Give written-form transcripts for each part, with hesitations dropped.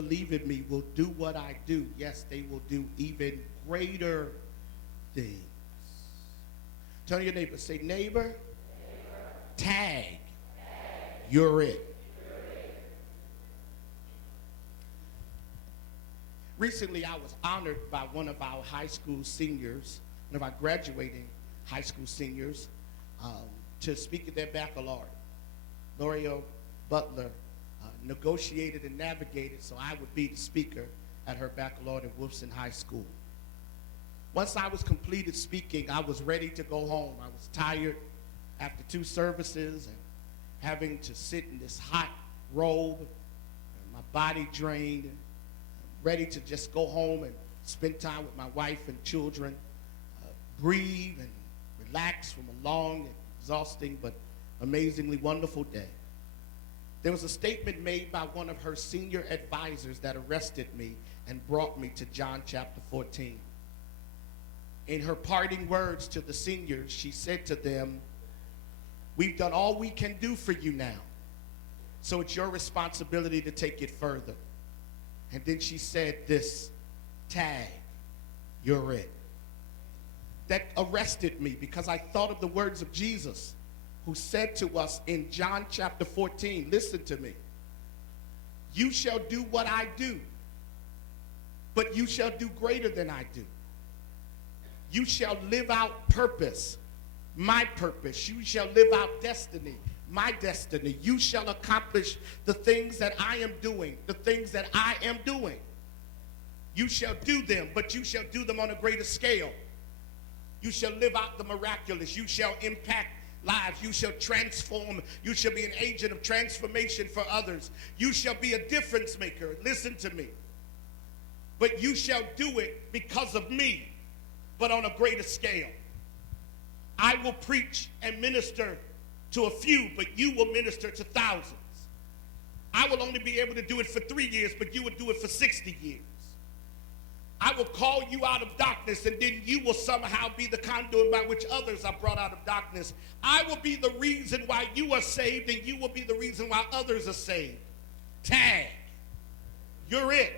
believe in me will do what I do. Yes, they will do even greater things. Tell your neighbor, say, neighbor, tag, you're it. Recently, I was honored by one of our high school seniors, one of our graduating high school seniors, to speak at their baccalaureate. L'Oreal Butler negotiated and navigated so I would be the speaker at her baccalaureate at Wolfson High School. Once I was completed speaking, I was ready to go home. I was tired after 2 services and having to sit in this hot robe, and my body drained, ready to just go home and spend time with my wife and children, breathe and relax from a long, exhausting, but amazingly wonderful day. There was a statement made by one of her senior advisors that arrested me and brought me to John chapter 14. In her parting words to the seniors, she said to them, "We've done all we can do for you now, so it's your responsibility to take it further." And then she said this, tag, you're it. That arrested me because I thought of the words of Jesus, who said to us in John chapter 14, listen to me, you shall do what I do, but you shall do greater than I do. You shall live out purpose, my purpose. You shall live out destiny, my destiny. You shall accomplish the things that I am doing, the things that I am doing. You shall do them, but you shall do them on a greater scale. You shall live out the miraculous. You shall impact lives. You shall transform. You shall be an agent of transformation for others. You shall be a difference maker. Listen to me. But you shall do it because of me, but on a greater scale. I will preach and minister to a few, but you will minister to thousands. I will only be able to do it for 3 years, but you will do it for 60 years. I will call you out of darkness, and then you will somehow be the conduit by which others are brought out of darkness. I will be the reason why you are saved, and you will be the reason why others are saved. Tag, you're it.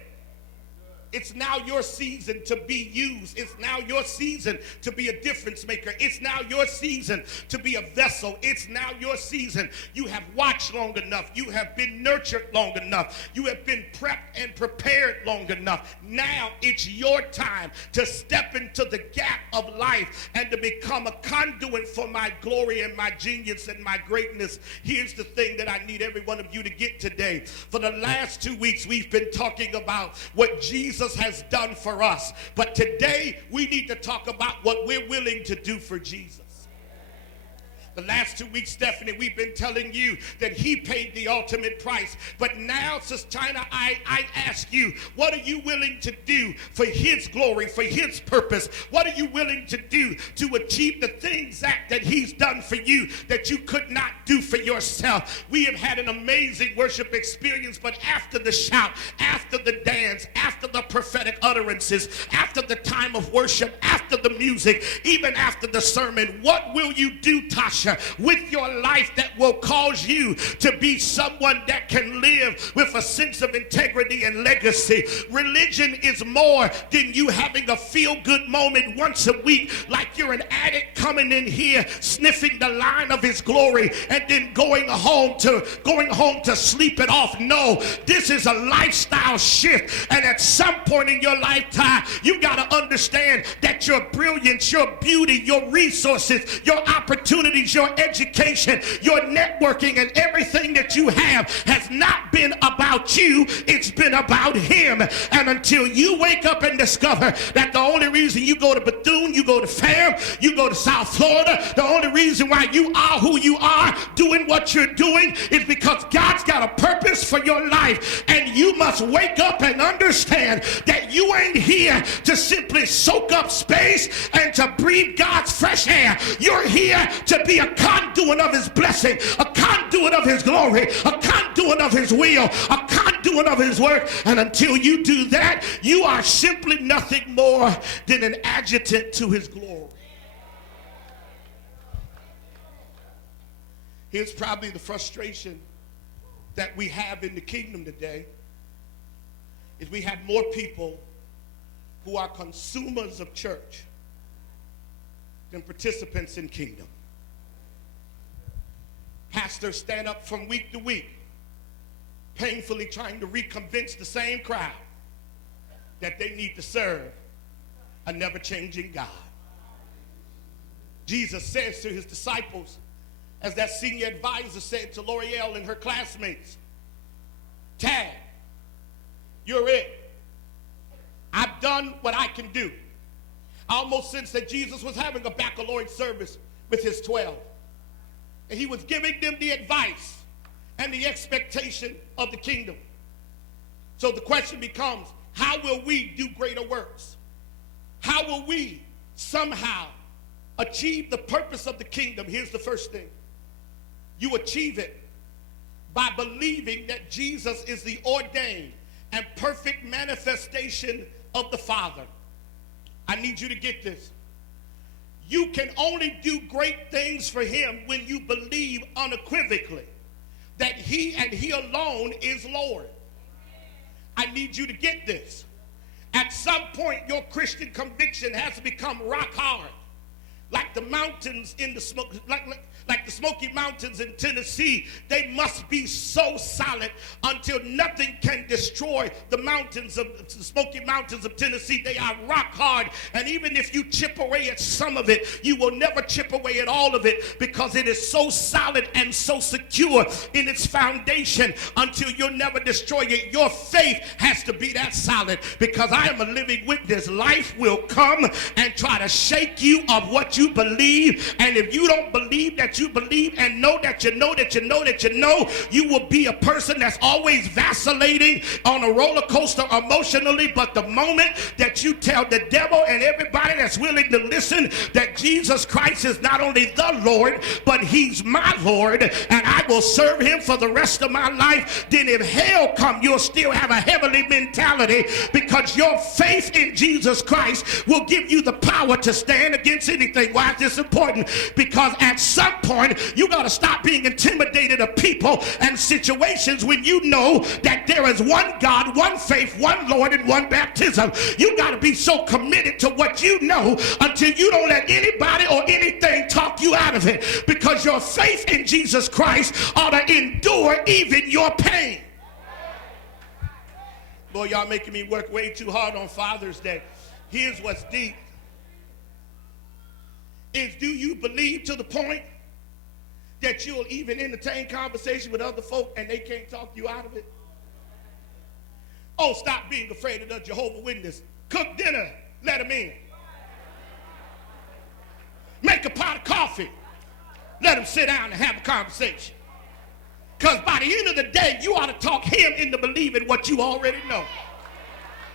It's now your season to be used. It's now your season to be a difference maker. It's now your season to be a vessel. It's now your season. You have watched long enough. You have been nurtured long enough. You have been prepped and prepared long enough. Now it's your time to step into the gap of life and to become a conduit for my glory and my genius and my greatness. Here's the thing that I need every one of you to get today. For the last 2 weeks, we've been talking about what Jesus has done for us. But today, we need to talk about what we're willing to do for Jesus. The last 2 weeks, Stephanie, we've been telling you that he paid the ultimate price. But now, Sister China, I ask you, what are you willing to do for his glory, for his purpose? What are you willing to do to achieve the things that he's done for you that you could not do for yourself? We have had an amazing worship experience, but after the shout, after the dance, after the prophetic utterances, after the time of worship, after the music, even after the sermon, what will you do, Tasha, with your life that will cause you to be someone that can live with a sense of integrity and legacy? Religion is more than you having a feel-good moment once a week, like you're an addict coming in here sniffing the line of his glory and then going home to sleep it off. No, this is a lifestyle shift, and at some point in your lifetime, you got to understand that your brilliance, your beauty, your resources, your opportunities, your education, your networking, and everything that you have has not been about you. It's been about him. And until you wake up and discover that the only reason you go to Bethune, you go to FAM, you go to South Florida, the only reason why you are who you are doing what you're doing is because God's got a purpose for your life. And you must wake up and understand that you ain't here to simply soak up space and to breathe God's fresh air. You're here to be a conduit of his blessing, a conduit of his glory, a conduit of his will, a conduit of his work. And until you do that, you are simply nothing more than an adjutant to his glory. Here's probably the frustration that we have in the kingdom today. is we have more people who are consumers of church than participants in kingdom. Pastors stand up from week to week, painfully trying to reconvince the same crowd that they need to serve a never-changing God. Jesus says to his disciples, as that senior advisor said to L'Oreal and her classmates, "Tag, you're it. I've done what I can do." I almost sense that Jesus was having a baccalaureate service with his 12. And he was giving them the advice and the expectation of the kingdom. So the question becomes, how will we do greater works? How will we somehow achieve the purpose of the kingdom? Here's the first thing. You achieve it by believing that Jesus is the ordained and perfect manifestation of the Father. I need you to get this. You can only do great things for him when you believe unequivocally that he and he alone is Lord. I need you to get this. At some point, your Christian conviction has to become rock hard, like the mountains in the smoke, like the Smoky Mountains in Tennessee. They must be so solid until nothing can destroy the Smoky Mountains of Tennessee. They are rock hard, and even if you chip away at some of it, you will never chip away at all of it, because it is so solid and so secure in its foundation until you'll never destroy it. Your faith has to be that solid, because I am a living witness. Life will come and try to shake you of what you believe, and if you don't believe that you believe and know that you know that you know that you know, you will be a person that's always vacillating on a roller coaster emotionally. But the moment that you tell the devil and everybody that's willing to listen that Jesus Christ is not only the Lord, but he's my Lord, and I will serve him for the rest of my life, then if hell come, you'll still have a heavenly mentality, because your faith in Jesus Christ will give you the power to stand against anything. Why is this important? Because at some point, you got to stop being intimidated of people and situations when you know that there is one God, one faith, one Lord, and one baptism. You got to be so committed to what you know until you don't let anybody or anything talk you out of it, because your faith in Jesus Christ ought to endure even your pain. Boy, y'all making me work way too hard on Father's Day. Here's what's deep. Is, do you believe to the point that you'll even entertain conversation with other folk and they can't talk you out of it? Oh, stop being afraid of the Jehovah's Witness. Cook dinner, let them in. Make a pot of coffee, let them sit down and have a conversation. Because by the end of the day, you ought to talk him into believing what you already know.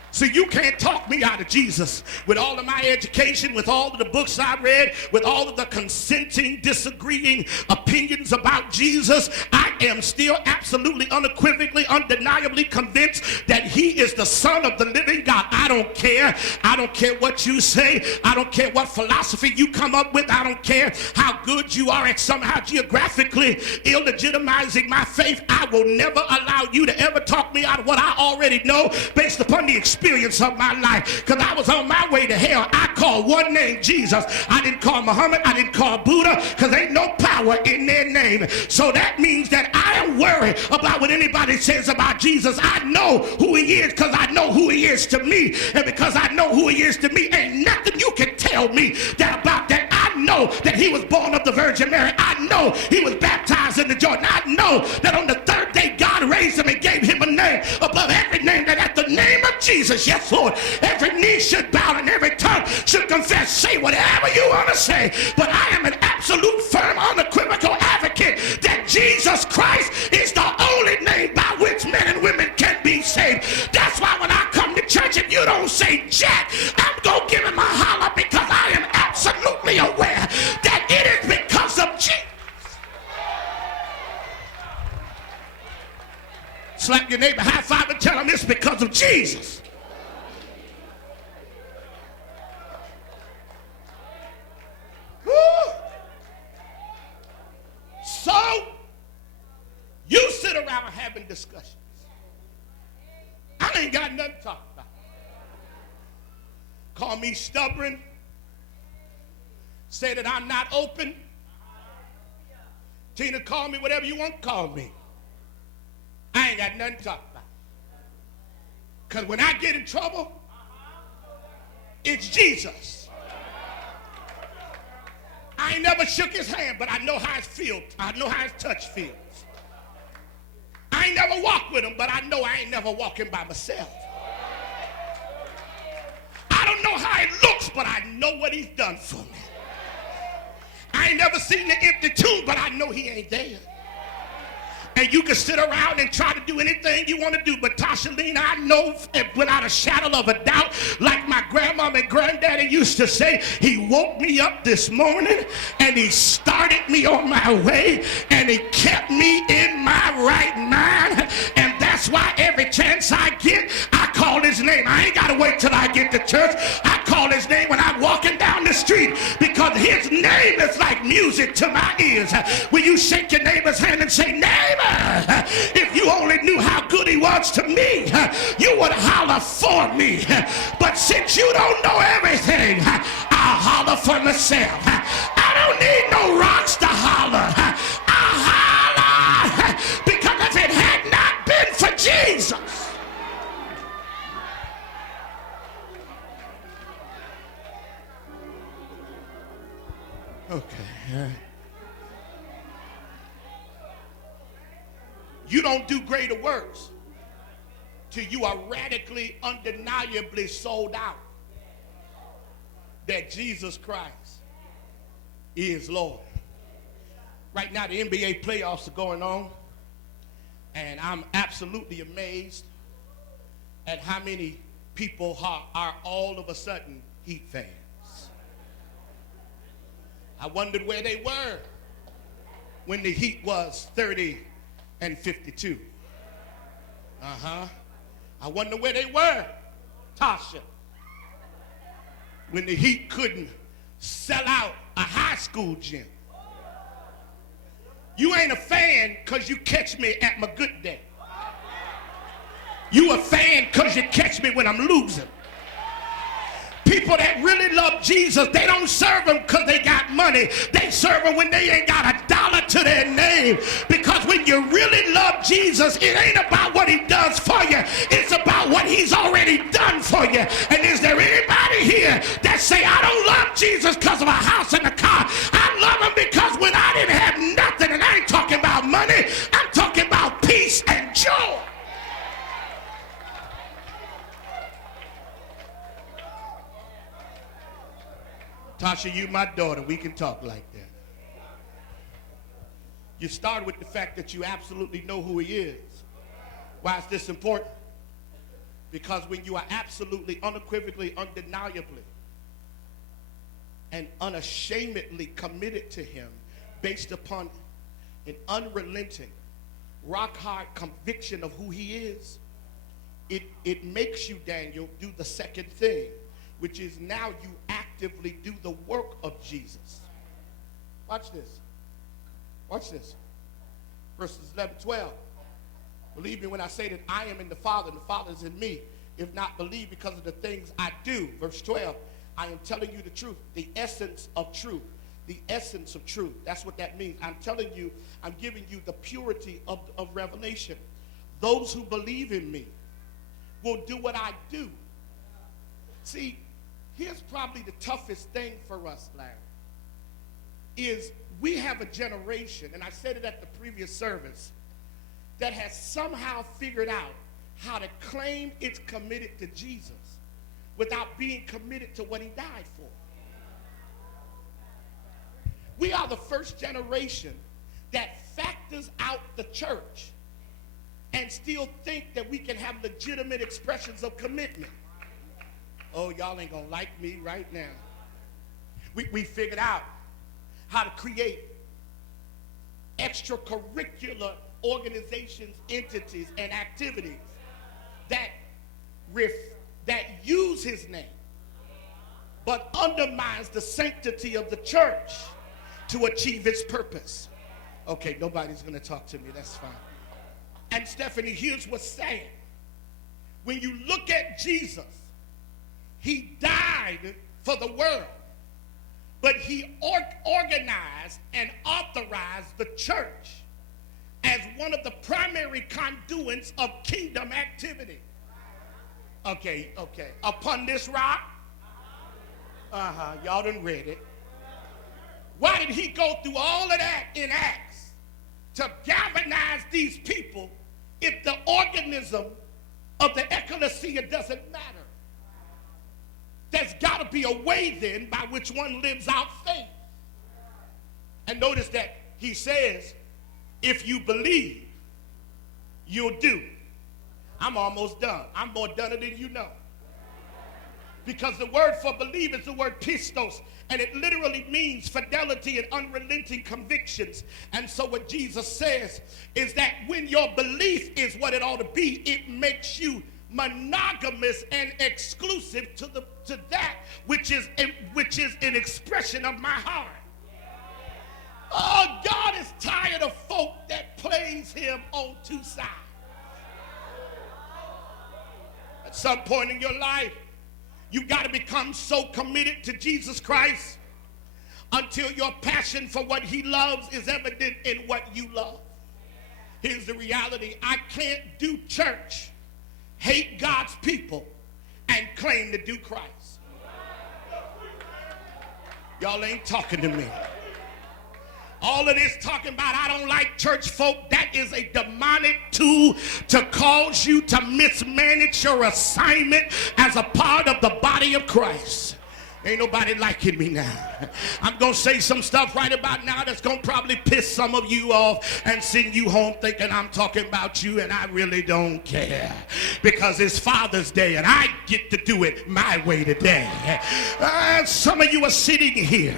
So you can't talk me out of Jesus. With all of my education, with all of the books I read, with all of the consenting, disagreeing opinions about Jesus, I am still absolutely, unequivocally, undeniably convinced that he is the Son of the living God. I don't care. I don't care what you say. I don't care what philosophy you come up with. I don't care how good you are at somehow geographically illegitimizing my faith. I will never allow you to ever talk me out of what I already know based upon the experience of my life. Because I was on my way to hell. I called one name, Jesus. I didn't call Muhammad. I didn't call Buddha, because ain't no power in their name. So that means that I am worried about what anybody says about Jesus. I know who he is, because I know who he is to me. And because I know who he is to me, ain't nothing you can tell me that about that. I know that he was born of the Virgin Mary. I know he was baptized in the Jordan. I know that on the third day God raised him and gave him a name above every name, that at the name of Jesus, yes, Lord, every knee should bow and every tongue should confess. Say whatever you want to say, but I am an absolute, firm, unequivocal advocate that Jesus Christ is the only name by which men and women can be saved. That's why when I come to church, if you don't say Jack, I'm going to give him a holler, because I am absolutely aware that it is because of Jesus. Slap your neighbor, high five, and tell him it's because of Jesus. Woo. So, you sit around having discussions. I ain't got nothing to talk about. Call me stubborn. Say that I'm not open. Tina, call me whatever you want to call me. I ain't got nothing to talk about. Because when I get in trouble, it's Jesus. I ain't never shook his hand, but I know how it feels. I know how his touch feels. I ain't never walked with him, but I know I ain't never walking by myself. I don't know how it looks, but I know what he's done for me. I ain't never seen the empty tomb, but I know he ain't there. And you can sit around and try to do anything you want to do. But Tasha Lean, I know without a shadow of a doubt, like my grandma and granddaddy used to say, he woke me up this morning and he started me on my way and he kept me in my right mind. And that's why every chance I get, I call his name. I ain't got to wait till I get to church. I call his name when I'm walking down the street because his name is like music to my ears. Will you shake your neighbor's hand and say, neighbor, if you only knew how good he was to me, you would holler for me. But since you don't know everything, I'll holler for myself. I don't need no rocks to holler. I'll holler because if it had not been for Jesus. Okay. You don't do greater works till you are radically, undeniably sold out that Jesus Christ is Lord. Right now, the NBA playoffs are going on, and I'm absolutely amazed at how many people are all of a sudden Heat fans. I wondered where they were when the Heat was 30 and 52. I wonder where they were, Tasha, when the Heat couldn't sell out a high school gym. You ain't a fan because you catch me at my good day. You a fan because you catch me when I'm losing. People that really love Jesus, they don't serve him because they got money. They serve him when they ain't got a dollar to their name. Because when you really love Jesus, it ain't about what he does for you. It's about what he's already done for you. And is there anybody here that say, I don't love Jesus because of a house and a car? I love him because when I didn't have nothing, and I ain't talking about money, I'm talking about peace and joy. Tasha, you my daughter. We can talk like that. You start with the fact that you absolutely know who he is. Why is this important? Because when you are absolutely, unequivocally, undeniably, and unashamedly committed to him based upon an unrelenting, rock-hard conviction of who he is, it makes you, Daniel, do the second thing, which is now you actively do the work of Jesus. Watch this. Watch this. Verses 11, 12. Believe me when I say that I am in the Father and the Father is in me. If not, believe because of the things I do. Verse 12. I am telling you the truth, the essence of truth. The essence of truth. That's what that means. I'm telling you, I'm giving you the purity of revelation. Those who believe in me will do what I do. See, here's probably the toughest thing for us, Larry, is we have a generation, and I said it at the previous service, that has somehow figured out how to claim it's committed to Jesus without being committed to what he died for. We are the first generation that factors out the church and still think that we can have legitimate expressions of commitment. Oh, y'all ain't gonna like me right now. We figured out how to create extracurricular organizations, entities, and activities that use his name, but undermines the sanctity of the church to achieve its purpose. Okay, nobody's gonna talk to me, that's fine. And Stephanie, here's what's saying. When you look at Jesus, he died for the world, but he organized and authorized the church as one of the primary conduits of kingdom activity. Okay. Upon this rock, y'all done read it. Why did he go through all of that in Acts to galvanize these people if the organism of the ecclesia doesn't matter? There's got to be a way then by which one lives out faith. And notice that he says, if you believe, you'll do. I'm almost done. I'm more done than you know. Because the word for believe is the word pistos, and it literally means fidelity and unrelenting convictions. And so what Jesus says is that when your belief is what it ought to be, it makes you monogamous and exclusive to that which is an expression of my heart. Oh, God is tired of folk that plays him on two sides. At some point in your life, you've got to become so committed to Jesus Christ until your passion for what he loves is evident in what you love. Here's the reality. I can't do church, hate God's people, and claim to do Christ. Y'all ain't talking to me. All of this talking about I don't like church folk, that is a demonic tool to cause you to mismanage your assignment as a part of the body of Christ. Ain't nobody liking me now. I'm going to say some stuff right about now that's going to probably piss some of you off and send you home thinking I'm talking about you, and I really don't care because it's Father's Day and I get to do it my way today. Some of you are sitting here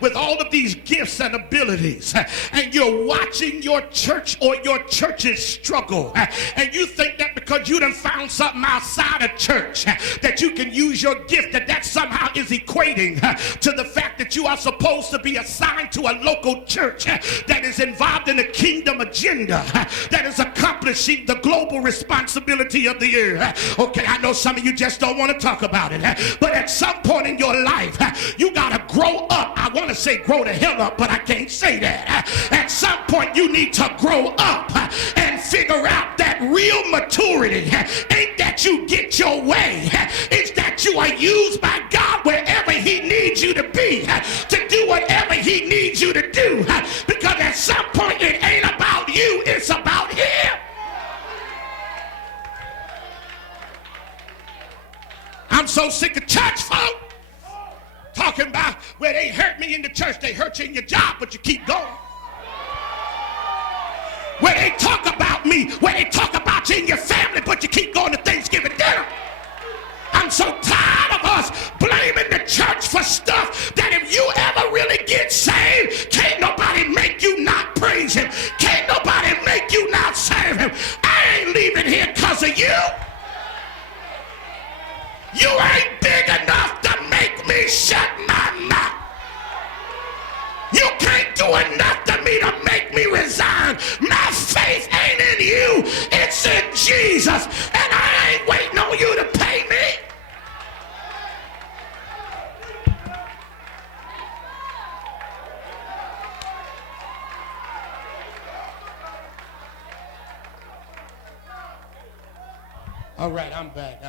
with all of these gifts and abilities, and you're watching your church or your churches struggle, and you think that because you done found something outside of church that you can use your gift, that somehow is equating to the fact that you are supposed to be assigned to a local church that is involved in a kingdom agenda that is accomplishing the global responsibility of the earth. Okay, I know some of you just don't want to talk about it, but at some point in your life, you got to grow up. I want to say grow the hell up, but I can't say that. At some point, you need to grow up and figure out that real maturity ain't that you get your way. It's that you are used by God wherever he needs you to be, to do whatever he needs you to do, because at some point it ain't about you, it's about him. I'm so sick of church folk talking about where they hurt me in the church. They hurt you in your job, but you keep going. Where they talk about me, where they talk about you in your family, but you keep going to Thanksgiving dinner. I'm so tired of us blaming the church for stuff that if you ever really get saved, can't nobody make you not praise him. Can't nobody make you not serve him. I ain't leaving here because of you. You ain't big enough to make me shut my mouth. You can't do enough to me to make me resign. My faith ain't in you, it's in Jesus, and I ain't waiting on you to pay me. All right, I'm back.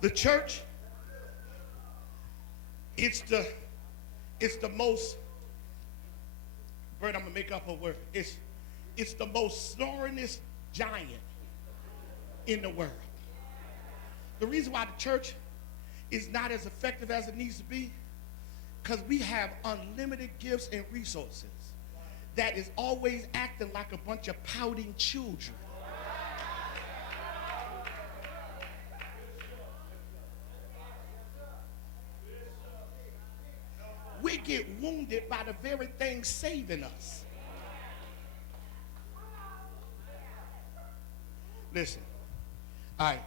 The church, it's the most, Bert, I'm gonna make up a word. It's the most snoringest giant in the world. The reason why the church is not as effective as it needs to be, because we have unlimited gifts and resources that is always acting like a bunch of pouting children. We get wounded by the very thing saving us. Listen, all right,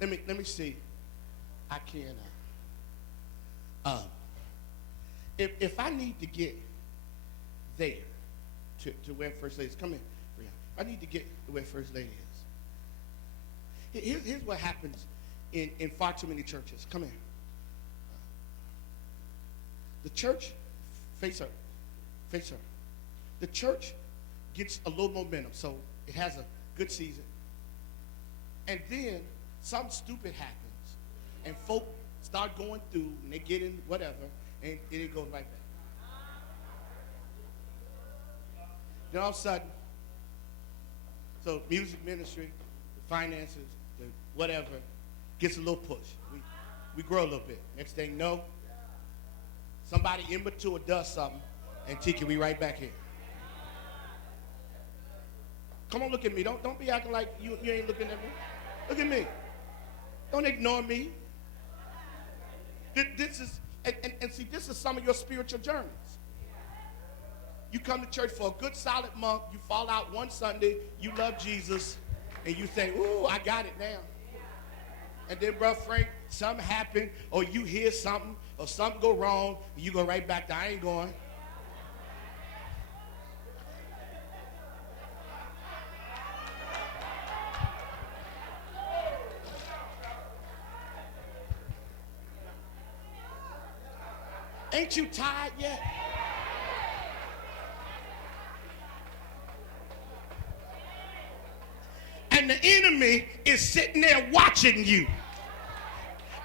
let me see. I can. If I need to get there, to where First Lady is. Come here, Brianna. I need to get to where First Lady is. Here's what happens in far too many churches. Come here. The church, face her. Face her. The church gets a little momentum, so it has a good season. And then something stupid happens, and folk start going through, and they get in whatever, and it goes right back. Then all of a sudden, so music ministry, the finances, the whatever, gets a little push. We grow a little bit. Next thing you know, somebody immature does something, and Tiki, we right back here. Come on, look at me. Don't be acting like you ain't looking at me. Look at me. Don't ignore me. This is, and see, this is some of your spiritual journeys. You come to church for a good solid month, you fall out one Sunday, you love Jesus, and you think, ooh, I got it now. And then, Brother Frank, something happened, or you hear something, or something go wrong, and you go right back to, I ain't going. Ain't you tired yet? And the enemy is sitting there watching you.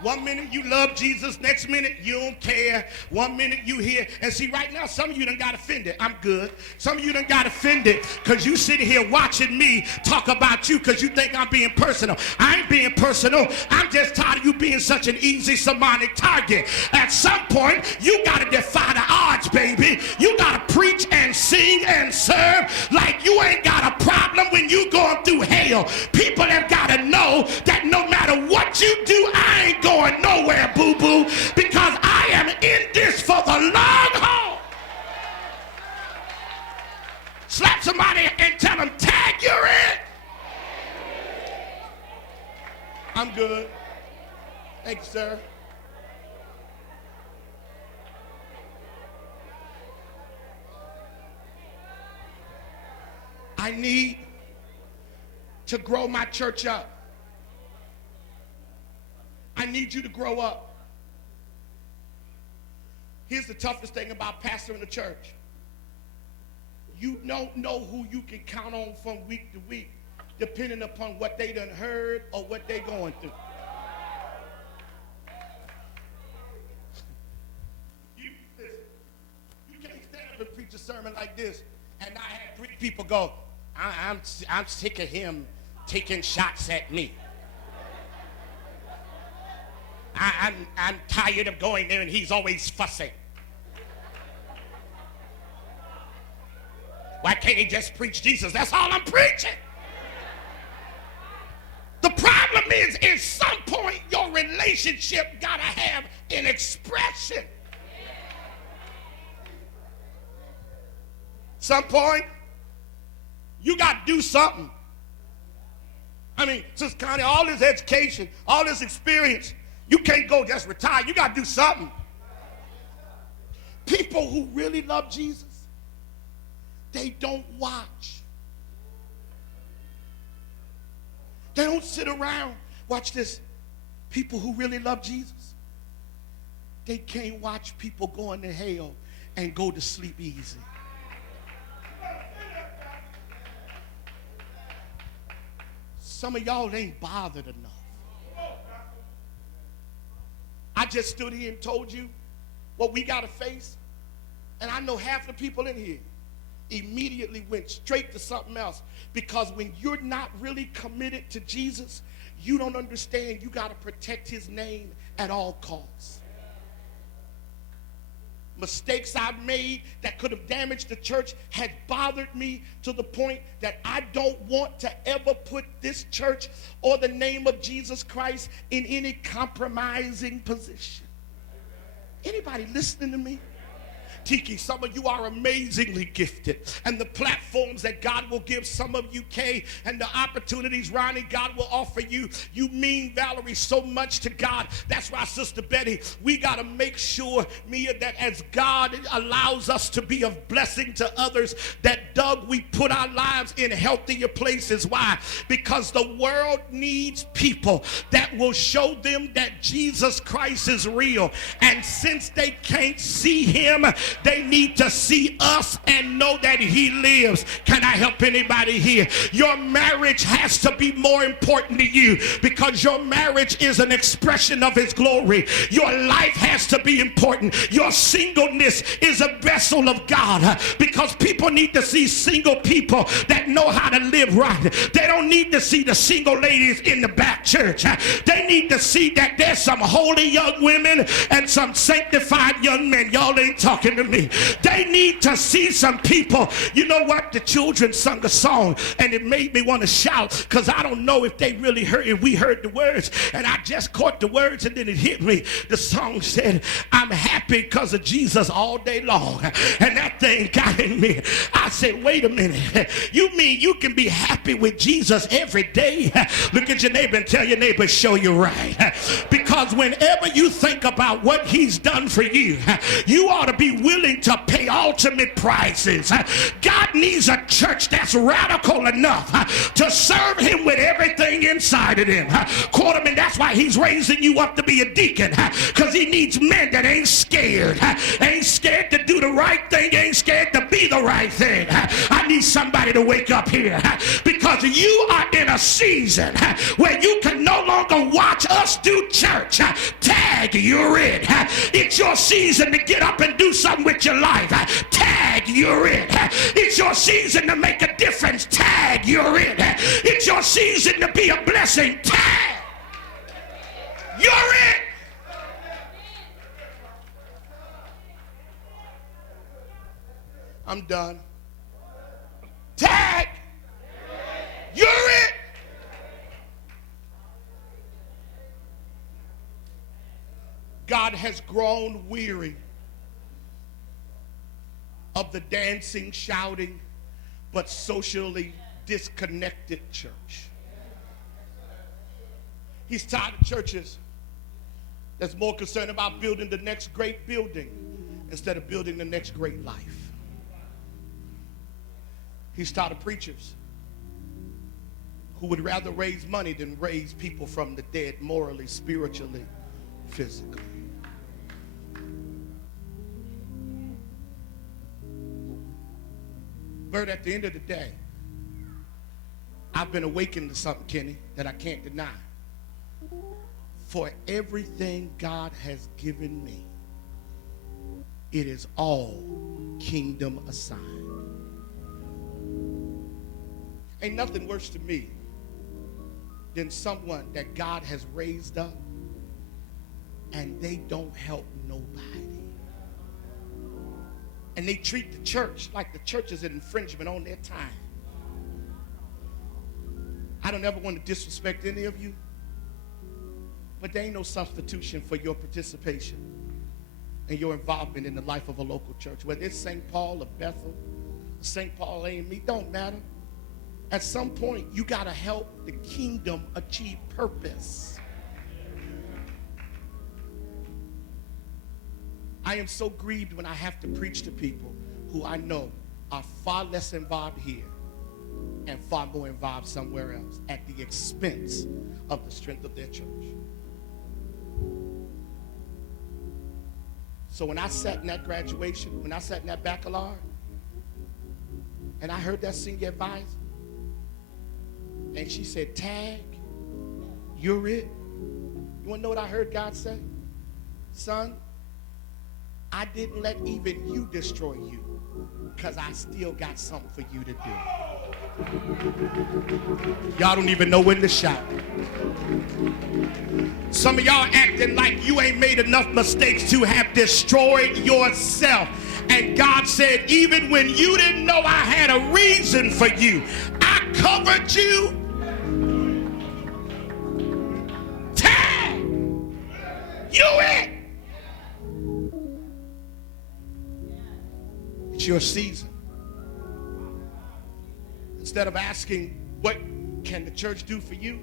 One minute you love Jesus, next minute you don't care. One minute you hear, and see right now some of you done got offended. I'm good. Some of you done got offended because you sitting here watching me talk about you because you think I'm being personal. I ain't being personal. I'm just tired of you being such an easy sermonic target. At some point, you got to defy the odds, baby. You got to preach and sing and serve like you ain't got a problem when you going through hell. People have got to know that no matter what you do, I ain't going nowhere, boo-boo, because I am in this for the long haul. Slap somebody and tell them, tag, you're in. I'm good. Thank you, sir. I need to grow my church up. I need you to grow up. Here's the toughest thing about pastoring the church. You don't know who you can count on from week to week, depending upon what they done heard or what they going through. You can't stand up and preach a sermon like this, and I had 3 people go, I'm sick of him taking shots at me. I'm tired of going there and he's always fussing. Why can't he just preach Jesus? That's all I'm preaching. The problem is, at some point, your relationship got to have an expression. Some point, you got to do something. I mean, Sister Connie, all this education, all this experience, you can't go just retire. You got to do something. People who really love Jesus, they don't watch. They don't sit around. Watch this. People who really love Jesus, they can't watch people go into hell and go to sleep easy. Some of y'all ain't bothered enough. I just stood here and told you what we got to face, and I know half the people in here immediately went straight to something else, because when you're not really committed to Jesus, you don't understand you got to protect his name at all costs. Mistakes I've made that could have damaged the church had bothered me to the point that I don't want to ever put this church or the name of Jesus Christ in any compromising position. Anybody listening to me? Tiki, some of you are amazingly gifted. And the platforms that God will give some of you, Kay, and the opportunities, Ronnie, God will offer you. You mean, Valerie, so much to God. That's why, Sister Betty, we got to make sure, Mia, that as God allows us to be of blessing to others, that, Doug, we put our lives in healthier places. Why? Because the world needs people that will show them that Jesus Christ is real. And since they can't see him, they need to see us and know that he lives. Can I help anybody here? Your marriage has to be more important to you because your marriage is an expression of his glory. Your life has to be important. Your singleness is a vessel of God because people need to see single people that know how to live right. They don't need to see the single ladies in the back church. They need to see that there's some holy young women and some sanctified young men. Y'all ain't talking to me. They need to see some people. You know what? The children sung a song and it made me want to shout because I don't know if they really heard it. We heard the words and I just caught the words and then it hit me. The song said, I'm happy because of Jesus all day long. And that thing got in me. I said, wait a minute. You mean you can be happy with Jesus every day? Look at your neighbor and tell your neighbor, show you right. Because whenever you think about what he's done for you, you ought to be willing to pay ultimate prices. God needs a church that's radical enough to serve him with everything inside of him. Quarterman, that's why he's raising you up to be a deacon, because he needs men that ain't scared to do the right thing, ain't scared to be the right thing. I need somebody to wake up here because you are in a season where you can no longer watch us do church. Tag, you're in. It's your season to get up and do something with your life. Tag, you're in. It's your season to make a difference. Tag, you're in. It's your season to be a blessing. Tag, you're in. I'm done. Tag, you're in. God has grown weary of the dancing, shouting, but socially disconnected church. He's tired of churches that's more concerned about building the next great building instead of building the next great life. He's tired of preachers who would rather raise money than raise people from the dead morally, spiritually, physically. But at the end of the day, I've been awakened to something, Kenny, that I can't deny. For everything God has given me, it is all kingdom assigned. Ain't nothing worse to me than someone that God has raised up and they don't help nobody. And they treat the church like the church is an infringement on their time. I don't ever want to disrespect any of you, but there ain't no substitution for your participation and your involvement in the life of a local church. Whether it's St. Paul or Bethel, St. Paul A&Me, don't matter. At some point, you got to help the kingdom achieve purpose. I am so grieved when I have to preach to people who I know are far less involved here and far more involved somewhere else at the expense of the strength of their church. So when I sat in that graduation, when I sat in that baccalaureate, and I heard that senior advisor, and she said, Tag, you're it. You want to know what I heard God say? Son, I didn't let even you destroy you because I still got something for you to do. Y'all don't even know when to shout. Some of y'all acting like you ain't made enough mistakes to have destroyed yourself. And God said, even when you didn't know I had a reason for you, I covered you. Tag, you it. It's your season. Instead of asking, what can the church do for you?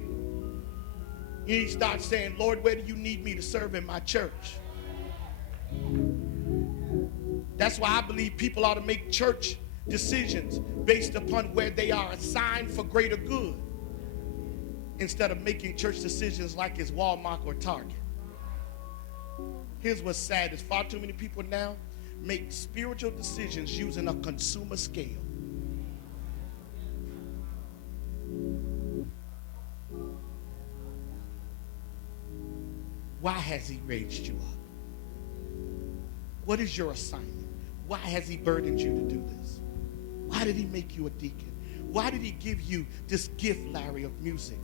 You need to start saying, Lord, where do you need me to serve in my church? That's why I believe people ought to make church decisions based upon where they are assigned for greater good, instead of making church decisions like it's Walmart or Target. Here's what's sad, is far too many people now make spiritual decisions using a consumer scale. Why has he raised you up? What is your assignment? Why has he burdened you to do this? Why did he make you a deacon? Why did he give you this gift, Larry, of music?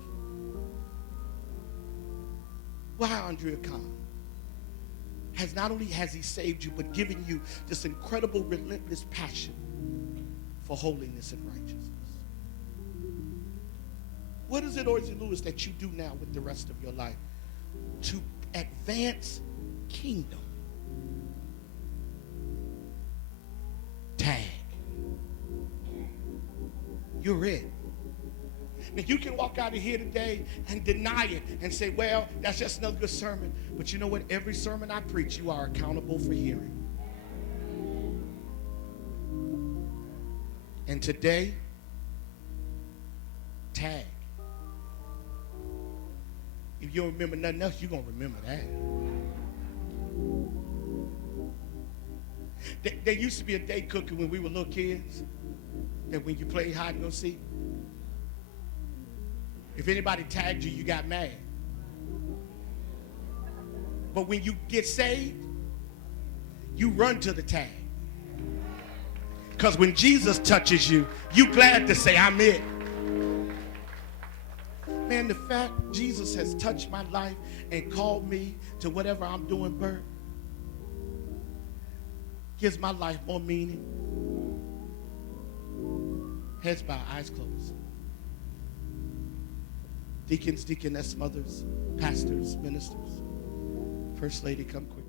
Why, Andrea Kahn? Not only has he saved you, but given you this incredible, relentless passion for holiness and righteousness. What is it, Orzie Lewis, that you do now with the rest of your life to advance kingdom? Tag. You're it. Now, you can walk out of here today and deny it and say, well, that's just another good sermon. But you know what? Every sermon I preach, you are accountable for hearing. And today, tag. If you don't remember nothing else, you're going to remember that. There used to be a day cooking when we were little kids, that when you played hide and go seek, if anybody tagged you, you got mad. But when you get saved, you run to the tag. Because when Jesus touches you, you glad to say, I'm it. Man, the fact Jesus has touched my life and called me to whatever I'm doing, Bert, gives my life more meaning. Heads bowed, eyes closed. Deacons, deaconess, mothers, pastors, ministers, First Lady, come quick.